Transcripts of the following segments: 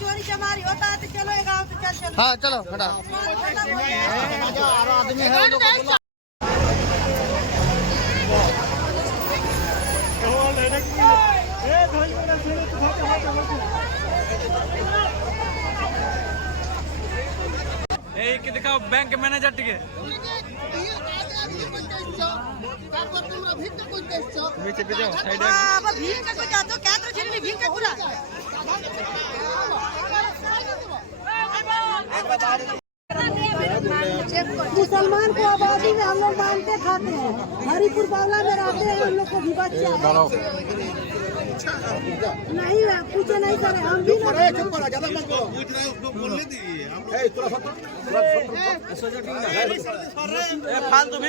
चोरी चमारी होता है तो चलो गाँव से चल। हाँ चलो हटा। आदमी है কি দেখাও ব্যাংক ম্যানেজার টিকে তুমি চেপে যাও সাইডে बाबा भीड़ का कोई जातो क्या तो छेड़ी भीड़ का पूरा मुसलमान को आबादी में हम लोग मानते खाते हैं। हरिपुर बावला में रहते हैं हम लोग को भी बच्चे नहीं है पूछे नहीं करे हम भी फालतू भी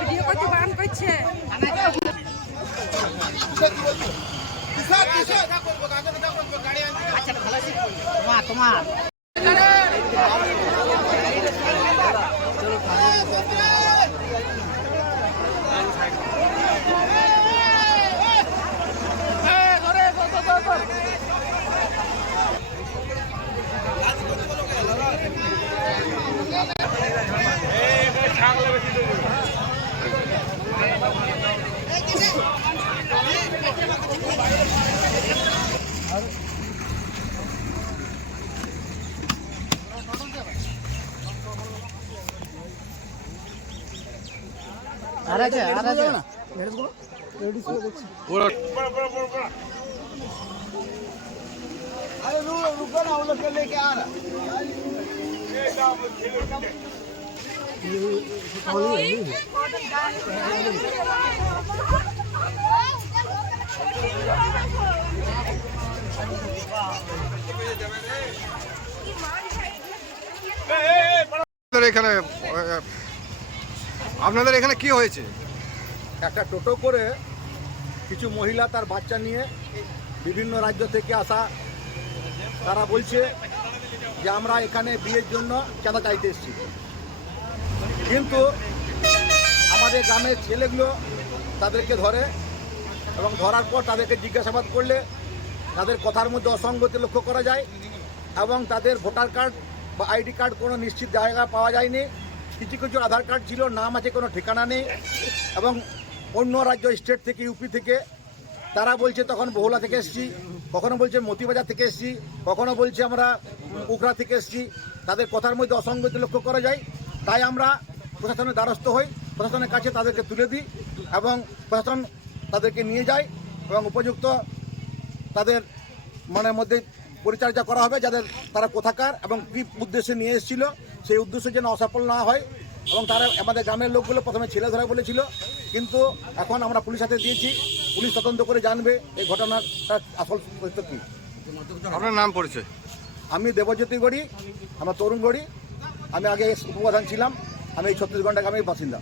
ভিডিও করতে বারণ করছে তোমার रुको ना, वो लोग लेके आ रहा এখানে আপনাদের এখানে কি হয়েছে? একটা টোটো করে কিছু মহিলা তার বাচ্চা নিয়ে বিভিন্ন রাজ্য থেকে আসা, তারা বলছে যে আমরা এখানে বিয়ের জন্য চাঁদা চাইতে এসেছি। কিন্তু আমাদের গ্রামের ছেলেগুলো তাদেরকে ধরে এবং ধরার পর তাদেরকে জিজ্ঞাসাবাদ করলে তাদের কথার মধ্যে অসঙ্গতি লক্ষ্য করা যায় এবং তাদের ভোটার কার্ড বা আইডি কার্ড কোনো নিশ্চিত জায়গা পাওয়া যায়নি। কিছু কিছু আধার কার্ড ছিল, নাম আছে, কোনো ঠিকানা নেই এবং অন্য রাজ্য স্টেট থেকে ইউপি থেকে তারা বলছে তখন বহুলা থেকে এসেছি, কখনো বলছে মতিবাজার থেকে এসেছি, কখনো বলছে আমরা উখড়া থেকে এসেছি। তাদের কথার মধ্যে অসঙ্গতি লক্ষ্য করা যায়। তাই আমরা প্রশাসনের দ্বারস্থ হই, প্রশাসনের কাছে তাদেরকে তুলে দিই এবং প্রশাসন তাদেরকে নিয়ে যায় এবং উপযুক্ত তাদের মধ্যে পরিচর্যা করা হবে, যাদের তারা কোথাকার এবং কী উদ্দেশ্যে নিয়ে এসেছিল সেই উদ্দেশ্যে যেন অসফল না হয়। এবং তারা আমাদের গ্রামের লোকগুলো প্রথমে ছেলে ধরা বলেছিল, কিন্তু এখন আমরা পুলিশ হাতে দিয়েছি, পুলিশ তদন্ত করে জানবে এই ঘটনাটা আসল সত্য কী। আপনার নাম পড়েছে? আমি দেবজ্যোতি গড়ি, আমার তরুণ গড়ি। আমি আগে উপপ্রধান ছিলাম, আমি এই 36 ঘন্টা গ্রামের বাসিন্দা।